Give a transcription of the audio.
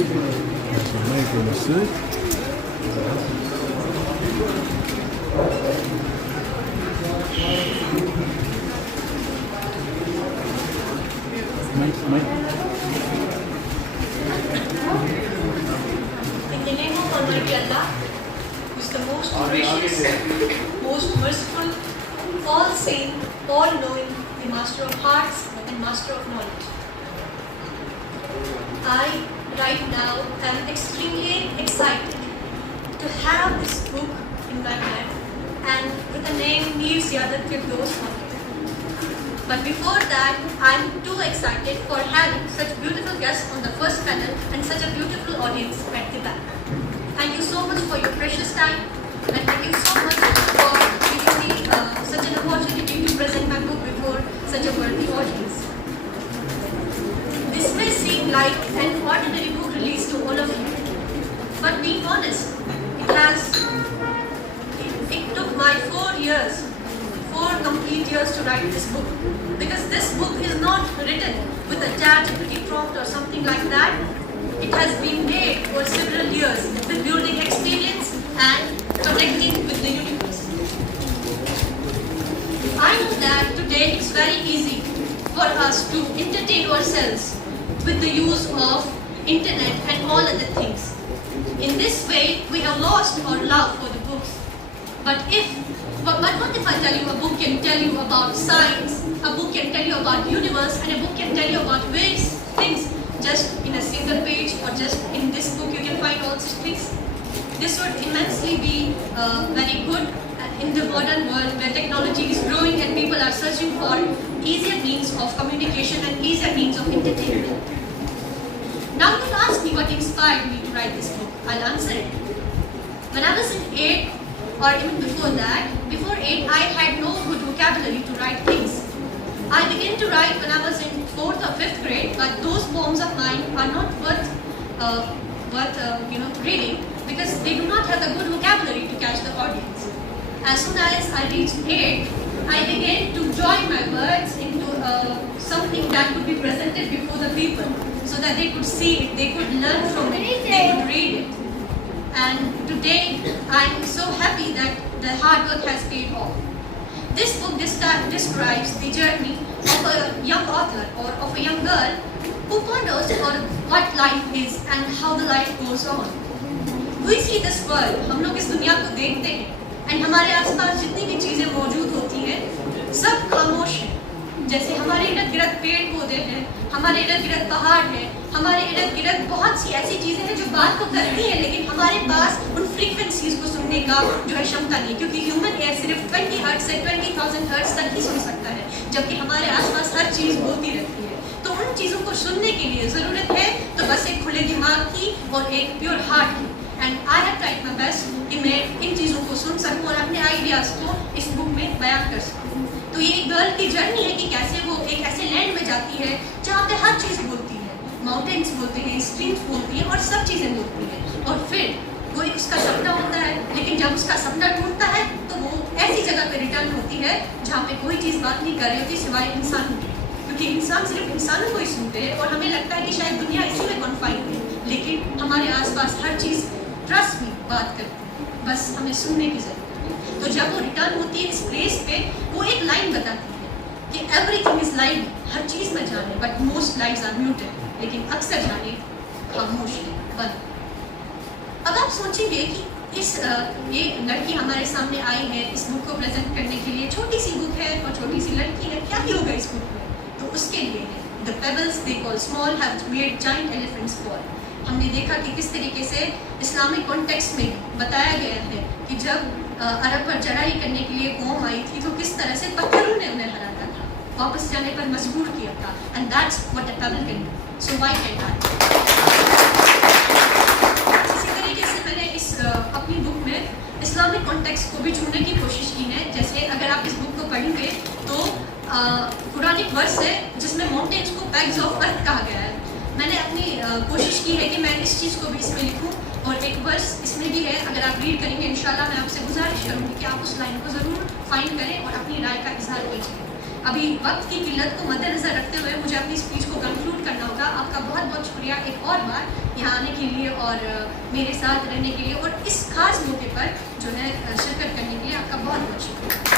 Making a sit. In the name of Almighty Allah, who is the most gracious, most merciful, all-seeing, all-knowing, the Master of hearts and Master of knowledge. I, right now, am extremely excited to have this book in my hand and with the name Mir Ziyadat Firdaus on it. But before that, I am too excited for having such beautiful guests on the first panel and such a beautiful audience at the back. Thank you so much for your precious time, and thank you so much for giving me such an opportunity to present my book before such a worthy audience. This may seem like an ordinary book release to all of you, but being honest, it took my 4 complete years to write this book, because this book is not written with a ChatGPT prompt or something like that. It has been made for several years with building experience and connecting with the universe. I know that today it's very easy for us to entertain ourselves with the use of internet and all other things. In this way, we have lost our love for the books. But what if I tell you a book can tell you about science, a book can tell you about universe, and a book can tell you about various things just in a single page, or just in this book you can find all such things? This would immensely be very good in the modern world where technology is growing and people are searching for easier means of communication and easier means of entertainment. Now you'll ask me what inspired me to write this book. I'll answer it. When I was in 8th, or even before that, before 8, I had no good vocabulary to write things. I began to write when I was in 4th or 5th grade, but those poems of mine are not worth reading, because they do not have the good vocabulary to catch the audience. As soon as I reached 8, I began to join my words into something that could be presented before the people, so that they could see it, they could learn from it, they could read it. And today, I am so happy that the hard work has paid off. This book describes the journey of a young author or of a young girl who ponders on what life is and how the life goes on. We see this world, हम लोग इस दुनिया को देखते हैं, and हमारे आसपास जितनी भी चीजें मौजूद होती हैं, सब खामोश हैं. जैसे हमारे इर्द गिर्द पेड़ पौधे हैं, हमारे इर्द गिर्द पहाड़ है, हमारे इर्द गिर्द बहुत सी ऐसी चीजें हैं जो बात तो करती हैं, लेकिन हमारे पास उन फ्रीक्वेंसीज को सुनने का जो है क्षमता नहीं, क्योंकि ह्यूमन एयर सिर्फ 20 हर्ट्ज से 20,000 हर्ट्ज तक ही सुन सकता है, जबकि हमारे आसपास हर चीज बोलती रहती है. तो उन चीजों को सुनने के लिए जरूरत है तो बस एक खुले दिमाग की और एक प्योर हार्ट की. And I have tried my best कि मैं इन चीजों को सुन सकूं और अपने आइडियाज को इस बुक में बयान कर सकूं. तो ये एक गर्ल की जर्नी है कि कैसे वो एक ऐसे लैंड में जाती है जहाँ पे हर चीज़ बोलती है, माउंटेन्स बोलते हैं, स्ट्रीम्स बोलती हैं और सब चीज़ें बोलती हैं. और फिर वो एक उसका सपना होता है, लेकिन जब उसका सपना टूटता है तो वो ऐसी जगह पे रिटर्न होती है जहाँ पे कोई चीज़ बात नहीं कर रही होती सिवाय इंसान की, क्योंकि इंसान सिर्फ इंसानों को ही सुनते हैं और हमें लगता है कि शायद दुनिया इसी में कॉन्फाइंड है, लेकिन हमारे आसपास हर चीज़ ट्रस्ट में बात करती है, बस हमें सुनने की जरूरत है. तो जब वो रिटर्न होती है इस प्लेस पे, वो एक लाइन बताती है कि एवरीथिंग इज लाइव, हर चीज़ में जाने, but most lives are muted, लेकिन अक्सर जाने खामोश है, बंद. अब आप सोचेंगे कि ये लड़की हमारे सामने आई है इस बुक को प्रेजेंट करने के लिए, छोटी सी बुक है और छोटी सी लड़की है, क्या ही होगा इस बुक में? तो उसके लिए है the pebbles they call small have made giant elephants fall. हमने देखा कि किस तरीके से इस्लामिक कॉन्टेक्स्ट में बताया गया है कि जब अरब पर चढ़ाई करने के लिए कौम आई थी तो किस तरह से पत्थरों ने उन्हें हराया था, वापस जाने पर मजबूर किया था. And that's what a payable can do. So why can I. इसी तरीके से मैंने इस अपनी बुक में इस्लामिक कॉन्टेक्स्ट को भी जोड़ने की कोशिश की है. जैसे अगर आप इस बुक को पढ़ेंगे तो कुरानिक वर्स है जिसमें माउंटेन्स को बैग्स ऑफ अर्थ कहा गया है. मैंने अपनी कोशिश की है कि मैं इस चीज़ को भी इसमें लिखूं, और एक वर्स इसमें भी है, अगर आप रीड करेंगे इंशाल्लाह मैं आपसे गुजारिश करूँगी कि आप उस लाइन को ज़रूर फाइंड करें और अपनी राय का इजहार कीजिए. अभी वक्त की किल्लत को मद्देनजर रखते हुए मुझे अपनी स्पीच को कंक्लूड करना होगा. आपका बहुत बहुत शुक्रिया. शुक्रिया एक और बार यहाँ आने के लिए और मेरे साथ रहने के लिए और इस खास मौके पर जो है शिरकत करने के लिए आपका बहुत बहुत शुक्रिया।